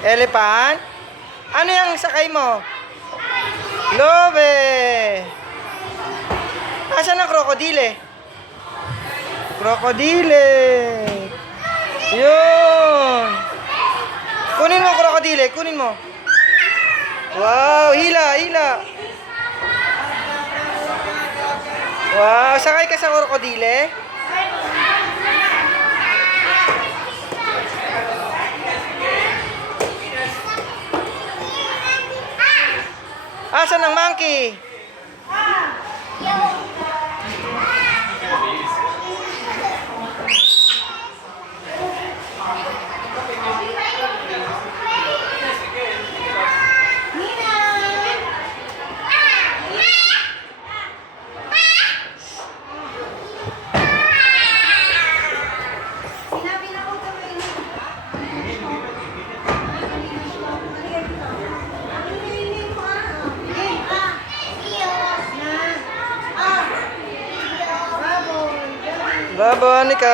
Elephant? Ano yung sakay mo? Lobe! Asan ang krokodile? Krokodile! Yun! Kunin mo ang krokodile, kunin mo. Wow, hila, hila. Wow, sakay ka sa krokodile? Asan ang monkey? Bye-bye, Nika.